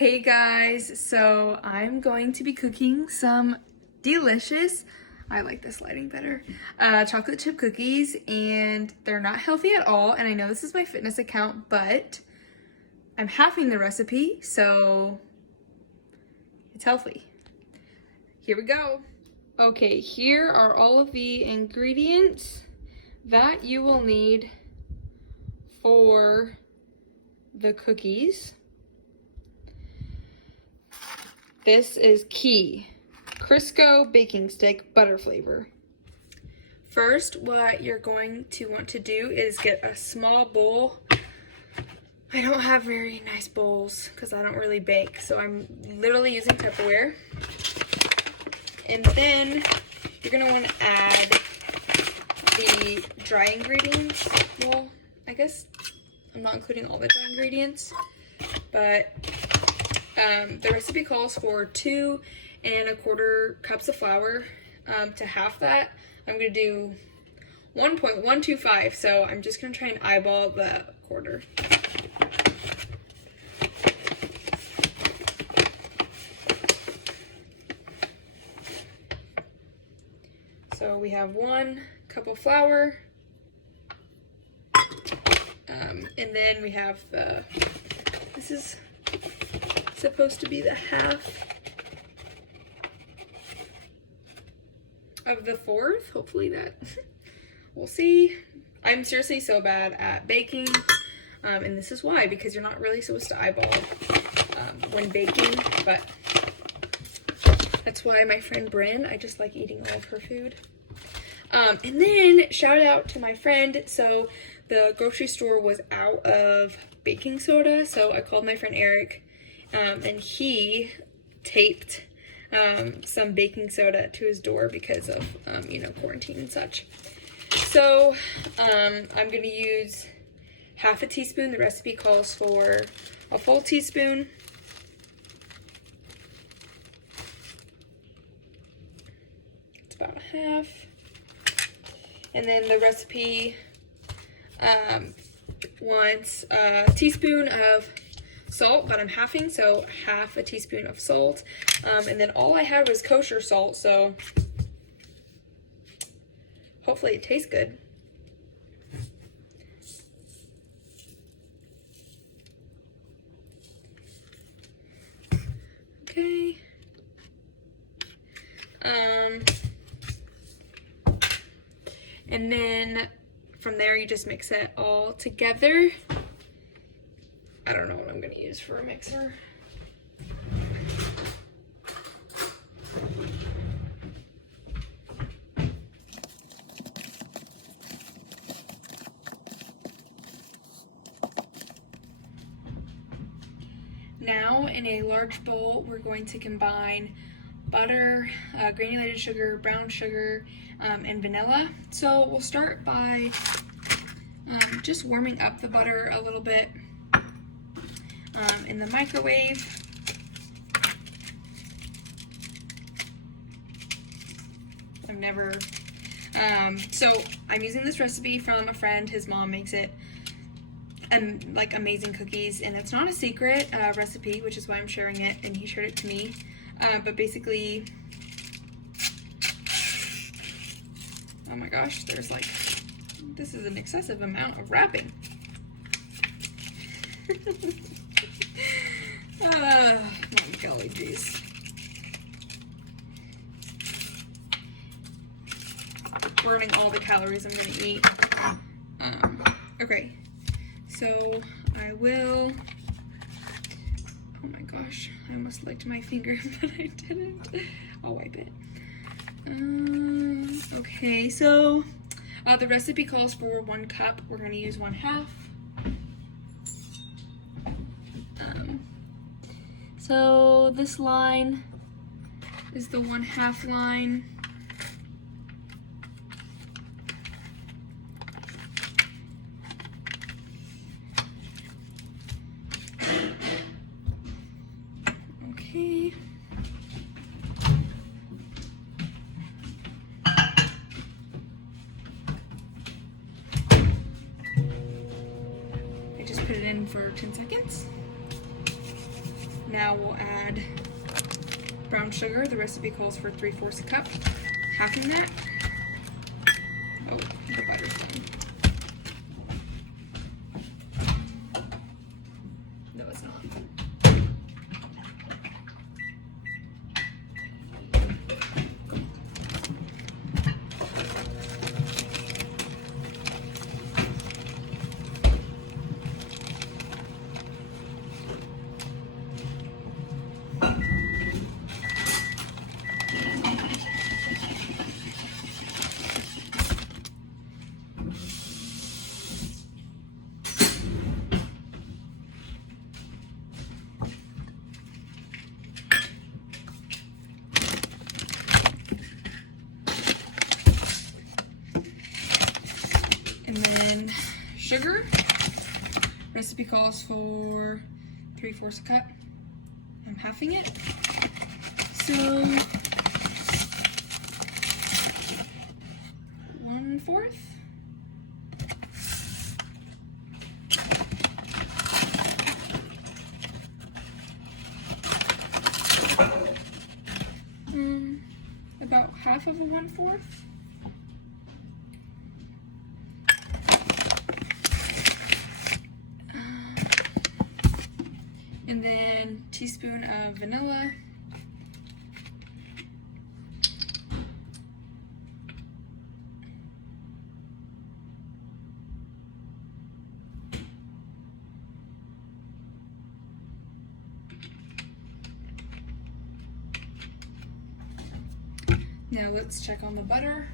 Hey guys, so I'm going to be cooking some delicious, I like this lighting better, chocolate chip cookies, and they're not healthy at all. And I know this is my fitness account, but I'm halving the recipe, so it's healthy. Here we go. Okay, here are all of the ingredients that you will need for the cookies. This is key. Crisco baking stick butter flavor. First, what you're going to want to do is get a small bowl. I don't have very nice bowls because I don't really bake, so I'm literally using Tupperware. And then you're gonna want to add the dry ingredients. Well, I guess I'm not including all the dry ingredients, but the recipe calls for 2 1/4 cups of flour. To half that, I'm going to do 1.125, so I'm just going to try and eyeball the quarter. So we have 1 cup of flour, and then we have this is supposed to be the half of the 1/4. Hopefully that, we'll see. I'm seriously so bad at baking, and this is why, because you're not really supposed to eyeball when baking, but that's why my friend Bryn, I just like eating all of her food. And then shout out to my friend. So the grocery store was out of baking soda, so I called my friend Eric, and he taped some baking soda to his door because of, quarantine and such. So I'm going to use half a teaspoon. The recipe calls for a full teaspoon. It's about a half. And then the recipe wants a teaspoon of salt, but I'm halving, so half a teaspoon of salt. And then all I had was kosher salt, so hopefully it tastes good. Okay. And then from there you just mix it all together. I don't know what I'm going to use for a mixer. Now in a large bowl, we're going to combine butter, granulated sugar, brown sugar, and vanilla. So we'll start by just warming up the butter a little bit in the microwave. So I'm using this recipe from a friend. His mom makes it like amazing cookies, and it's not a secret recipe, which is why I'm sharing it, and he shared it to me. But basically, oh my gosh, there's like, this is an excessive amount of wrapping. Oh golly geez. Burning all the calories I'm gonna eat. Okay, so I will, oh my gosh, I almost licked my finger, but I didn't. I'll wipe it. Okay, so the recipe calls for 1 cup. We're going to use 1/2. So this line is the 1/2 line. Okay. I just put it in for 10 seconds. Now we'll add brown sugar. The recipe calls for 3/4 cup. Halving that. Oh, the butter's done. No, it's not. And then sugar. Recipe calls for 3/4 cup. I'm halving it. So 1/4. About half of a 1/4. And then teaspoon of vanilla. Now let's check on the butter.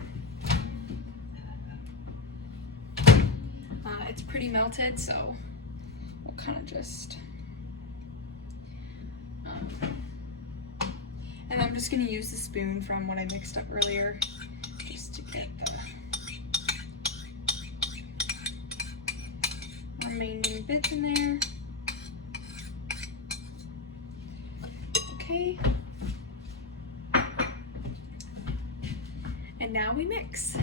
It's pretty melted, so we'll kind of just and I'm just going to use the spoon from what I mixed up earlier just to get the remaining bits in there. Okay. And now we mix.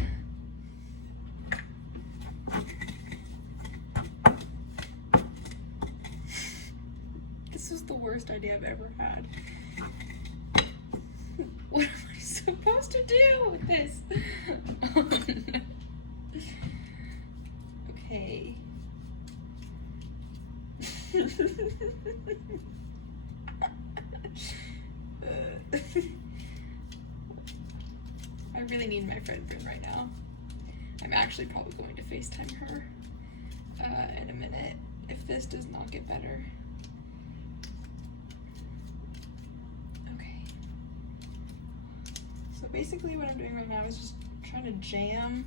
This is the worst idea I've ever had. What am I supposed to do with this? Okay. I really need my friend right now. I'm actually probably going to FaceTime her in a minute if this does not get better. So basically what I'm doing right now is just trying to jam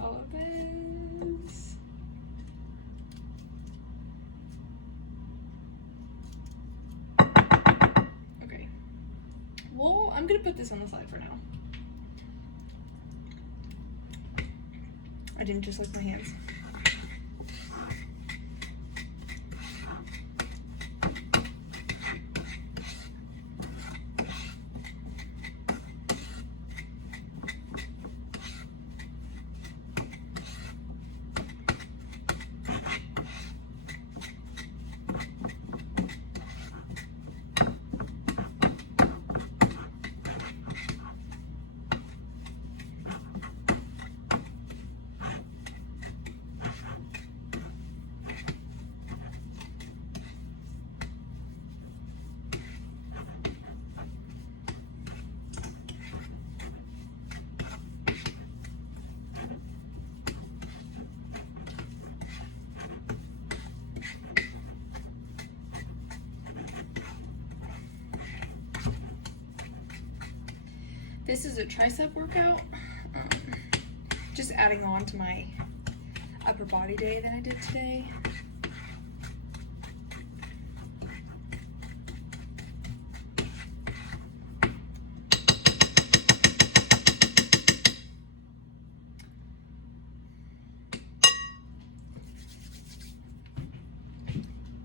all of this. Okay. Well, I'm gonna put this on the side for now. I didn't just lick my hands. This is a tricep workout, just adding on to my upper body day that I did today.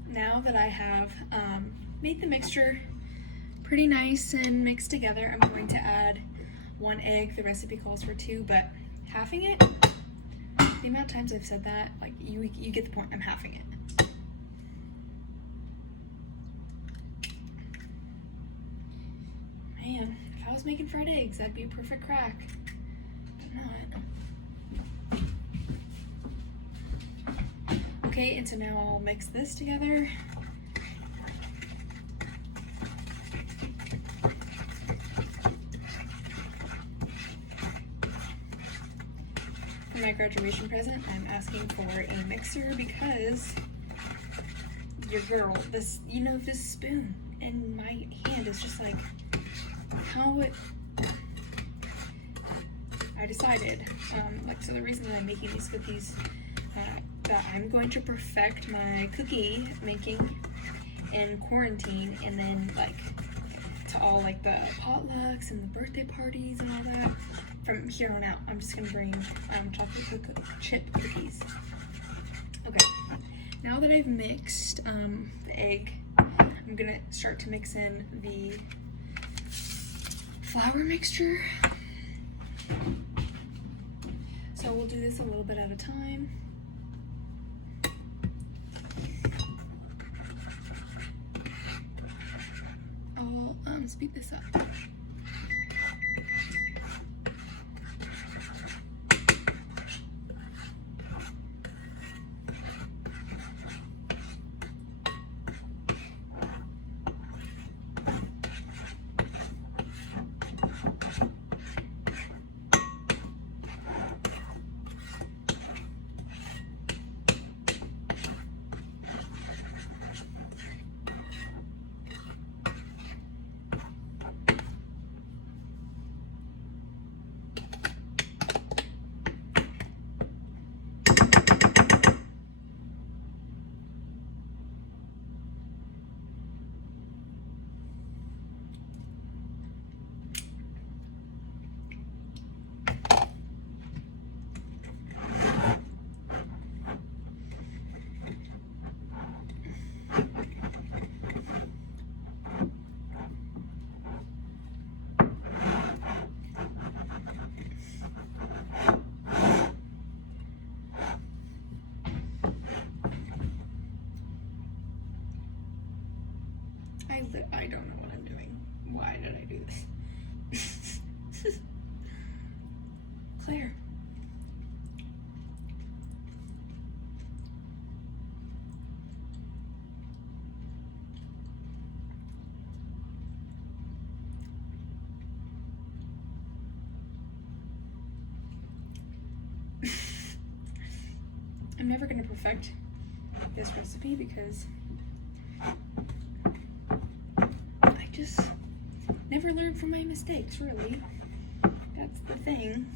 Now that I have made the mixture pretty nice and mixed together, I'm going to add 1 egg. The recipe calls for 2, but halving it. The amount of times I've said that, like, you get the point. I'm halving it. Man, if I was making fried eggs, that'd be a perfect crack. But not. Okay, and so now I'll mix this together. For my graduation present, I'm asking for a mixer because your girl, this spoon in my hand is just like, I decided, so the reason that I'm making these cookies, that I'm going to perfect my cookie making in quarantine, and then like to all like the potlucks and the birthday parties and all that. From here on out, I'm just gonna bring chocolate chip cookies. Okay, now that I've mixed the egg, I'm gonna start to mix in the flour mixture. So we'll do this a little bit at a time. I'll speed this up. I don't know what I'm doing. Why did I do this? Claire. I'm never going to perfect this recipe because I just never learn from my mistakes, really. That's the thing.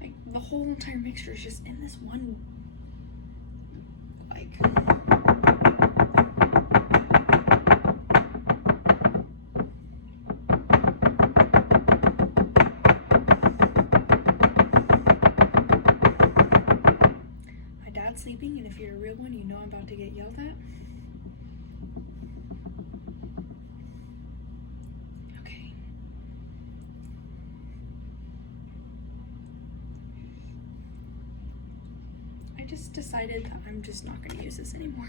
Like, the whole entire mixture is just in this one, like, my dad's sleeping, and if you're a real one, you know I'm about to get yelled at. I just decided that I'm just not going to use this anymore.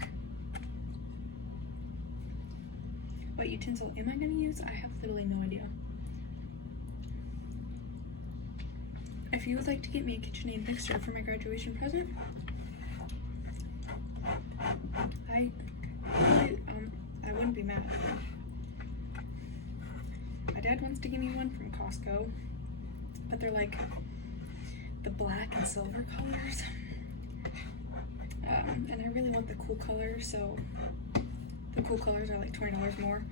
What utensil am I going to use? I have literally no idea. If you would like to get me a KitchenAid mixer for my graduation present, I wouldn't be mad. My dad wants to give me one from Costco, but they're like the black and silver colors. And I really want the cool color, so the cool colors are like $20 more.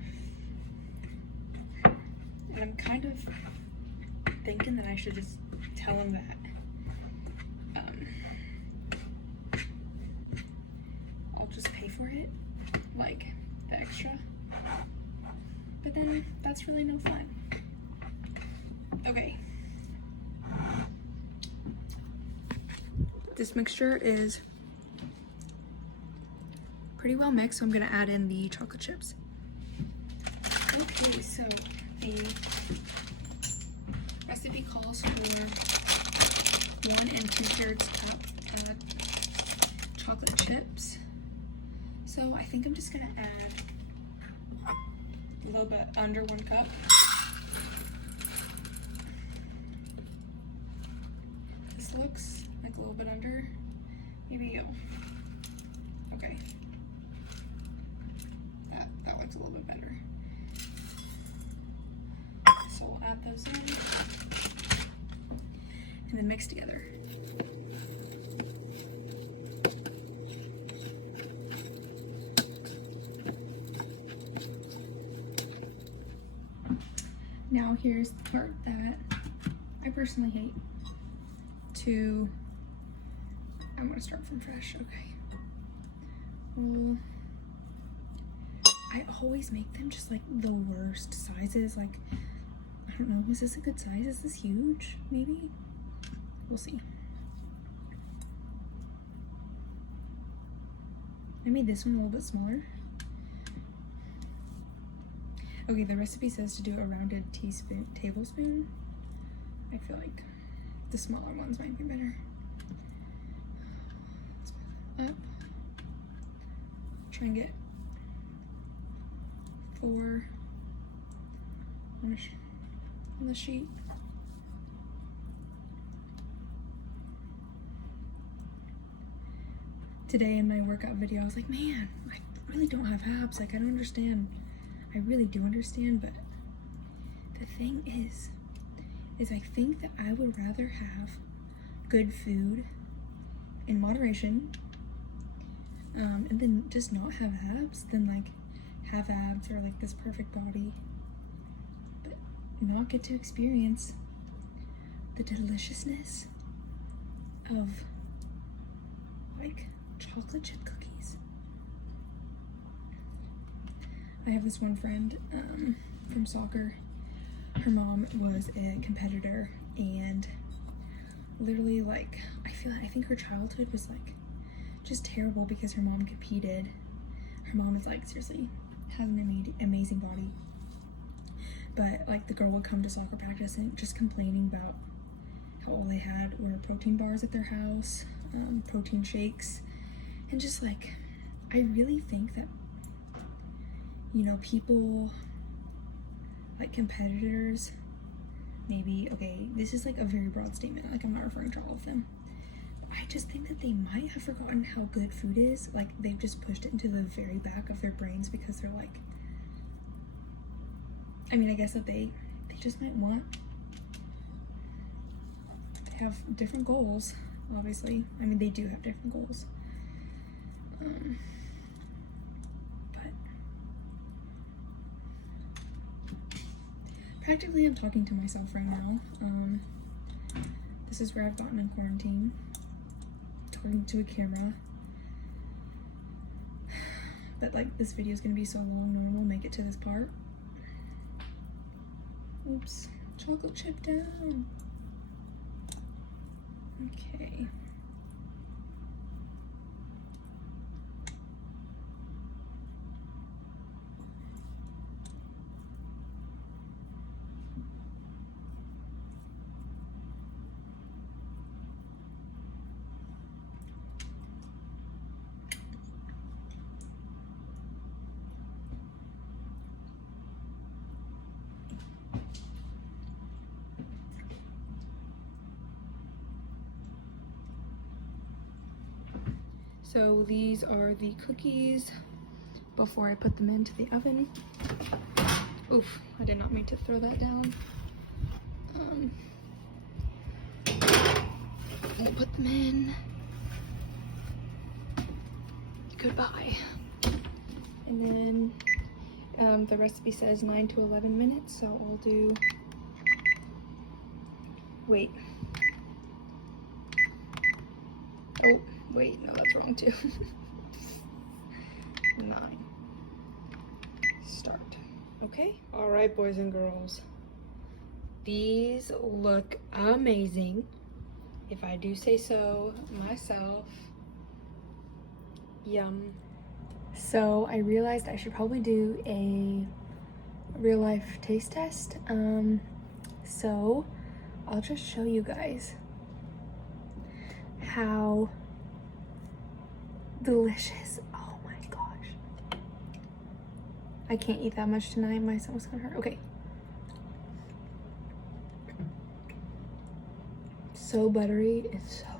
And I'm kind of thinking that I should just tell him that I'll just pay for it, like the extra. But then that's really no fun. Okay. This mixture is pretty well mixed, so I'm gonna add in the chocolate chips. Okay, so a chocolate chips. So I think I'm just gonna add a little bit under 1 cup. This looks like a little bit under, maybe, okay. That looks a little bit better. So we'll add those in and then mix together. Now here's the part that I personally hate. I'm gonna start from fresh, okay. Well, I always make them just like the worst sizes. Like, I don't know, is this a good size? Is this huge, maybe? We'll see. I made this one a little bit smaller. Okay, the recipe says to do a rounded tablespoon. I feel like the smaller ones might be better. Let's move up. Try and get 4 on the sheet. Today in my workout video, I was like, man, I really don't have abs. Like, I don't understand. I really do understand, but the thing is I think that I would rather have good food in moderation, and then just not have abs than like have abs or like this perfect body, but not get to experience the deliciousness of like chocolate chip cookies. I have this one friend from soccer. Her mom was a competitor, and literally, like, I think her childhood was like just terrible because her mom competed. Her mom is like, seriously, has an amazing body, but like the girl would come to soccer practice and just complaining about how all they had were protein bars at their house, protein shakes, and just like, I really think that, you know, people like competitors, maybe, okay, this is like a very broad statement, like I'm not referring to all of them, but I just think that they might have forgotten how good food is. Like, they've just pushed it into the very back of their brains because they're like, I mean, I guess that they just might want, they have different goals, obviously. I mean, they do have different goals, but practically I'm talking to myself right now. This is where I've gotten in quarantine, talking to a camera, but like this video is gonna be so long, no one will make it to this part. Oops, chocolate chip down. Okay. So these are the cookies before I put them into the oven. Oof, I did not mean to throw that down. We'll put them in. Goodbye. And then the recipe says 9 to 11 minutes, so I'll do, wait. Oh, wait, no, that's wrong too. 9. Start. Okay. All right, boys and girls. These look amazing, if I do say so myself. Yum. So I realized I should probably do a real life taste test. So I'll just show you guys how delicious. Oh my gosh. I can't eat that much tonight. My stomach's gonna hurt. Okay. So buttery. It's so